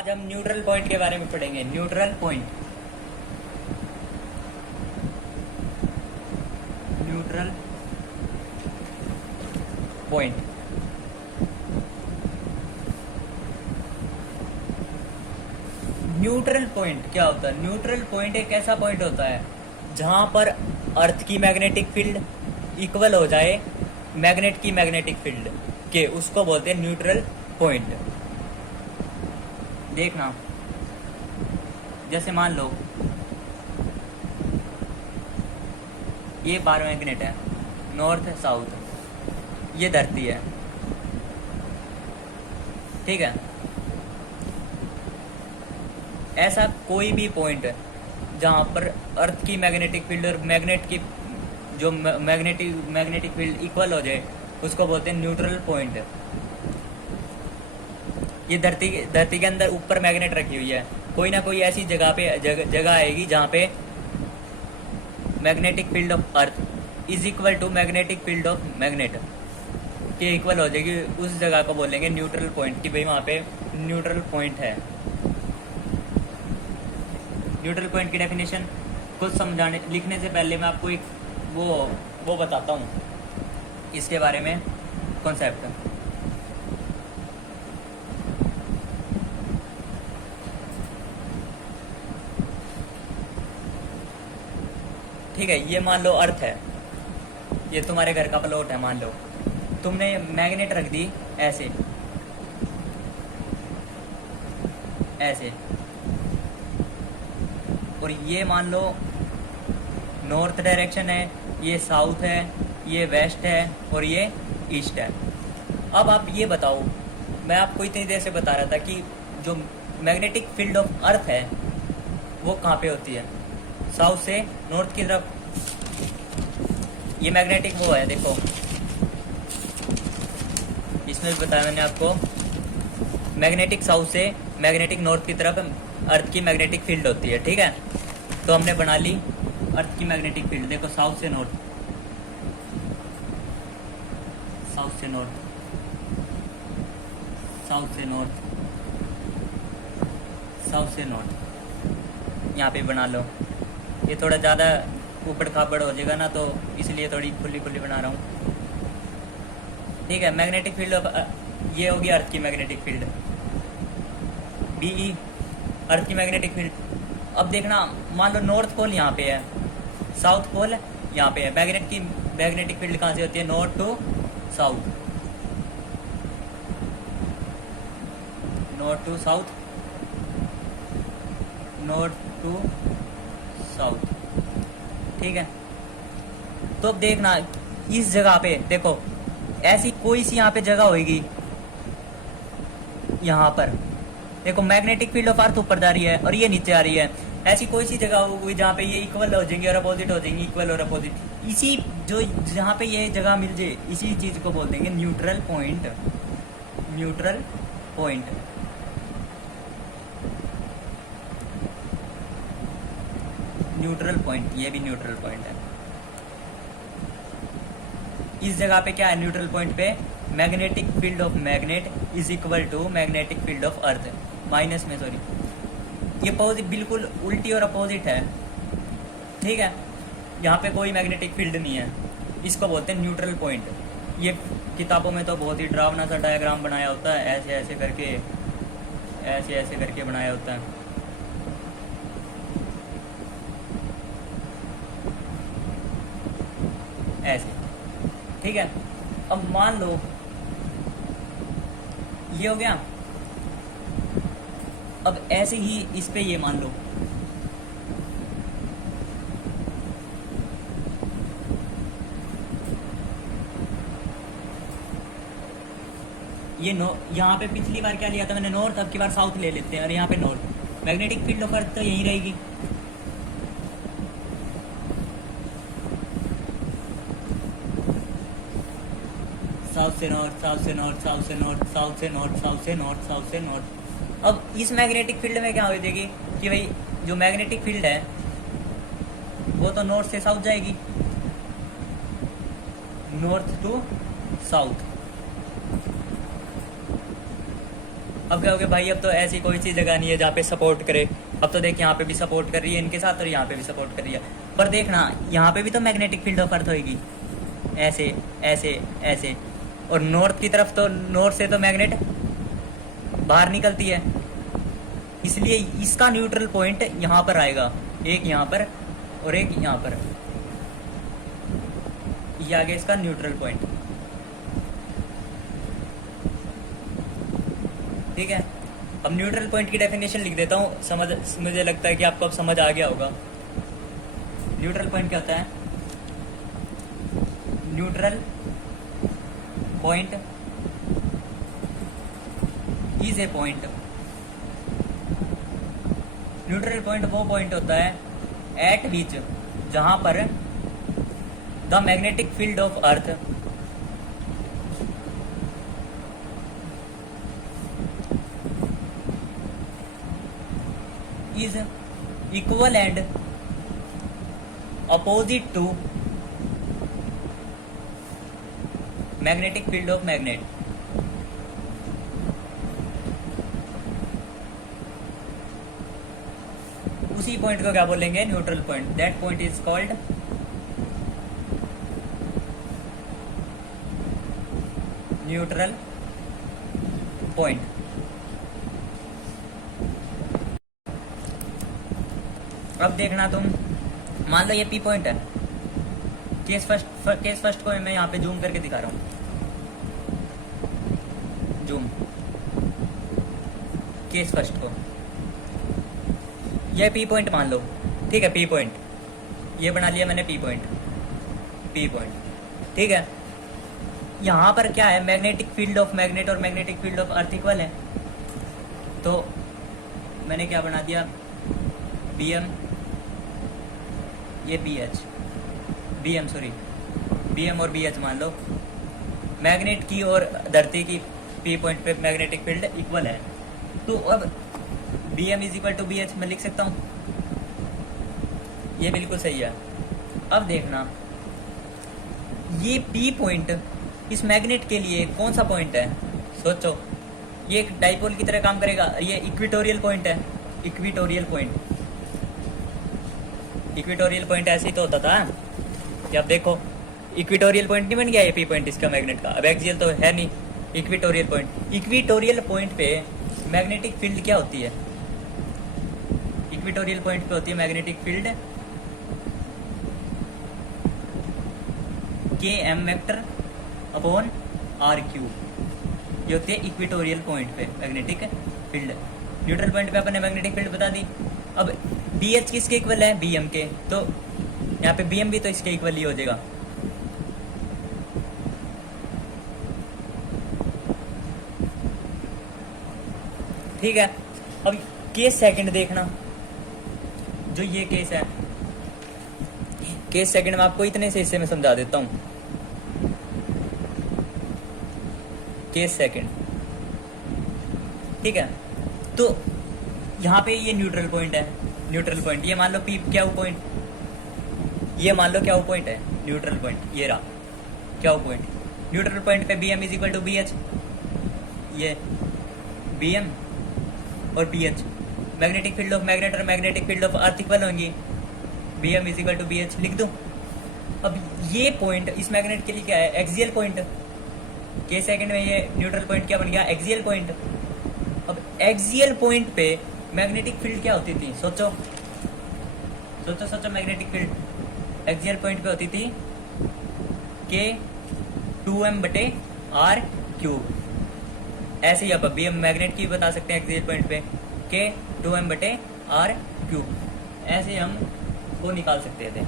आज हम neutral point के बारे में पढ़ेंगे। Neutral point, neutral point. Neutral point क्या होता है? न्यूट्रल पॉइंट एक ऐसा पॉइंट होता है जहां पर अर्थ की मैग्नेटिक फील्ड इक्वल हो जाए मैग्नेट की मैग्नेटिक फील्ड के, उसको बोलते हैं न्यूट्रल पॉइंट। देखना, जैसे मान लो ये बार मैग्नेट है, नॉर्थ साउथ, ये धरती है, ठीक है। ऐसा कोई भी पॉइंट जहां पर अर्थ की मैग्नेटिक फील्ड और मैग्नेट की जो मैग्नेटिक फील्ड इक्वल हो जाए, उसको बोलते हैं न्यूट्रल पॉइंट। ये धरती के अंदर ऊपर मैग्नेट रखी हुई है, कोई ना कोई ऐसी जगह आएगी जहाँ पे magnetic field of earth is equal to magnetic field of magnet के इक्वल हो जाएगी। उस जगह को बोलेंगे न्यूट्रल पॉइंट, कि भाई वहाँ पे न्यूट्रल पॉइंट है। न्यूट्रल पॉइंट की डेफिनेशन कुछ समझाने लिखने से पहले मैं आपको एक वो बताता हूँ इसके बारे में कॉन्सेप्ट। ठीक है, ये मान लो अर्थ है, ये तुम्हारे घर का प्लॉट है। मान लो तुमने मैग्नेट रख दी ऐसे ऐसे, और ये मान लो नॉर्थ डायरेक्शन है, ये साउथ है, ये वेस्ट है और ये ईस्ट है। अब आप ये बताओ, मैं आपको इतनी देर से बता रहा था कि जो मैग्नेटिक फील्ड ऑफ अर्थ है वो कहाँ पे होती है? साउथ से नॉर्थ की तरफ। ये मैग्नेटिक वो है, देखो इसमें भी बताया मैंने आपको, मैग्नेटिक साउथ से मैग्नेटिक नॉर्थ की तरफ अर्थ की मैग्नेटिक फील्ड होती है, ठीक है। तो हमने बना ली अर्थ की मैग्नेटिक फील्ड, देखो साउथ से नॉर्थ, साउथ से नॉर्थ, साउथ से नॉर्थ, साउथ से नॉर्थ, यहाँ पे बना लो। ये थोड़ा ज़्यादा ऊपर खाबड़ हो जाएगा ना, तो इसलिए थोड़ी खुली खुली बना रहा हूँ, ठीक है। मैग्नेटिक फील्ड ये होगी अर्थ की मैग्नेटिक फील्ड, BE अर्थ की मैग्नेटिक फील्ड। अब देखना, मान लो नॉर्थ पोल यहाँ पे है, साउथ पोल यहाँ पे है। मैग्नेटिक फील्ड कहाँ से होती है? North to south, north to south, north to south, ठीक है। तो अब देखना, इस जगह पे देखो, ऐसी कोई सी यहाँ पे जगह होगी, यहाँ पर देखो मैग्नेटिक फील्ड ऑफ अर्थ ऊपर जा रही है और ये नीचे आ रही है। ऐसी कोई सी जगह होगी जहाँ पे ये इक्वल हो जाएंगी और अपोजिट हो जाएंगी, इक्वल और अपोजिट। इसी जो जहाँ पे ये जगह मिल जाए, इसी चीज को बोल देंगे neutral point. Neutral point, neutral point, ये भी न्यूट्रल पॉइंट है। इस जगह पे क्या है? न्यूट्रल पॉइंट पे magnetic field of magnet is equal to magnetic field of earth, minus में, सॉरी, ये बिल्कुल उल्टी और अपोजिट है, ठीक है। यहाँ पे कोई मैग्नेटिक फील्ड नहीं है, इसको बोलते हैं न्यूट्रल पॉइंट। ये किताबों में तो बहुत ही डरावना सा डायग्राम बनाया होता है, ऐसे ऐसे करके बनाया होता है। ऐसे, ठीक है। अब मान लो ये हो गया। अब ऐसे ही इस पे ये मान लो, यहाँ पे पिछली बार क्या लिया था मैंने? नॉर्थ, अब की बार साउथ ले लेते हैं, और यहाँ पे नॉर्थ। मैग्नेटिक फील्ड ऑफ अर्थ तो यही रहेगी, साउथ से नॉर्थ, साउथ से नॉर्थ, साउथ से नॉर्थ, साउथ से नॉर्थ, साउथ से नॉर्थ, साउथ से नॉर्थ। अब इस मैग्नेटिक फील्ड में क्या हो जाएगी कि भाई जो मैग्नेटिक फील्ड है वो तो नॉर्थ से साउथ जाएगी, नॉर्थ टू साउथ, अब क्या हो गया भाई, अब तो ऐसी कोई सी जगह नहीं है जहाँ पे सपोर्ट करे। अब तो देख यहाँ पे भी सपोर्ट कर रही है इनके साथ और यहाँ पे भी सपोर्ट कर रही है। पर देखना यहाँ पे भी तो मैग्नेटिक फील्ड ऑफ अर्थ होगी, ऐसे ऐसे ऐसे। और नॉर्थ की तरफ तो, नॉर्थ से तो मैग्नेट बाहर निकलती है, इसलिए इसका न्यूट्रल पॉइंट यहाँ पर आएगा, एक यहाँ पर और एक यहाँ पर। ये आ गया इसका न्यूट्रल पॉइंट। ठीक है, अब न्यूट्रल पॉइंट की डेफिनेशन लिख देता हूँ, समझ, मुझे लगता है कि आपको अब समझ आ गया होगा। न्यूट्रल पॉइंट क्या होता है? Neutral point is a point, neutral point वो पॉइंट होता है एट विच, जहां पर the magnetic field of earth is equal and opposite to magnetic field of magnet. उसी पॉइंट को क्या बोलेंगे? Neutral point. That point is called neutral point. अब देखना तुम, मान लो ये पी पॉइंट है। केस फर्स्ट को मैं यहाँ पे जूम करके दिखा रहा हूँ, जूम केस फर्स्ट को। ये पी पॉइंट मान लो, ठीक है, पी पॉइंट ये बना लिया मैंने, पी पॉइंट, पी पॉइंट, ठीक है। यहाँ पर क्या है? मैग्नेटिक फील्ड ऑफ मैग्नेट और magnetic field of earth equal है, तो मैंने क्या बना दिया? बी एम, ये B H, B M sorry, B M और बी एच मान लो। मैग्नेट की और धरती की पी पॉइंट पे मैग्नेटिक फील्ड इक्वल है, तो अब B M is equal to B H मैं लिख सकता हूँ, ये बिल्कुल सही है। अब देखना ये पी पॉइंट इस मैग्नेट के लिए कौन सा पॉइंट है? सोचो, ये एक डाइपोल की तरह काम करेगा। ये इक्वेटोरियल पॉइंट है, इक्वेटोरियल पॉइंट। इक्वेटोरियल पॉइंट ऐसे ही तो होता था कि अब देखो इक्वेटोरियल पॉइंट नहीं बन गया ये पी पॉइंट इसका मैग्नेट का। अब एक्सियल तो है नहीं, इक्वेटोरियल पॉइंट। इक्वेटोरियल पॉइंट पे मैग्नेटिक फील्ड क्या होती है? इक्वेटोरियल पॉइंट पे होती है मैग्नेटिक फील्ड के M vector upon R cube. ये होती है इक्वेटोरियल पॉइंट पे मैग्नेटिक फील्ड। न्यूट्रल पॉइंट पे अपने मैग्नेटिक फील्ड बता दी। अब बी एच किसके इक्वल है? बी एम के, तो यहाँ पे बी एम भी तो इसके इक्वल ही हो जाएगा। ठीक है, अब केस सेकंड देखना, जो ये केस है, केस सेकंड में आपको इतने से हिस्से में समझा देता हूं। केस सेकंड, ठीक है, तो यहाँ पे ये न्यूट्रल पॉइंट है, न्यूट्रल पॉइंट ये मान लो पी क्या वो पॉइंट, ये मान लो क्या वो पॉइंट है, न्यूट्रल पॉइंट ये रहा क्या वो पॉइंट। न्यूट्रल पॉइंट पे B M is equal to B H, ये बी एम और B H magnetic field of magnet और magnetic field of earth equal होंगी। B M is equal to B H लिख दूं। अब ये पॉइंट इस मैग्नेट के लिए क्या है? Axial point. के सेकंड में ये न्यूट्रल पॉइंट क्या बन गया? Axial point. अब एक्सियल पॉइंट पे मैग्नेटिक फील्ड क्या होती थी? सोचो सोचो सोचो, मैग्नेटिक फील्ड एक्सियल पॉइंट पे होती थी के 2m बटे आर क्यूब। ऐसे ही अब बी एम मैग्नेट की बता सकते हैं एक्सियल पॉइंट पे के 2m बटे आर क्यूब, ऐसे हम वो निकाल सकते थे।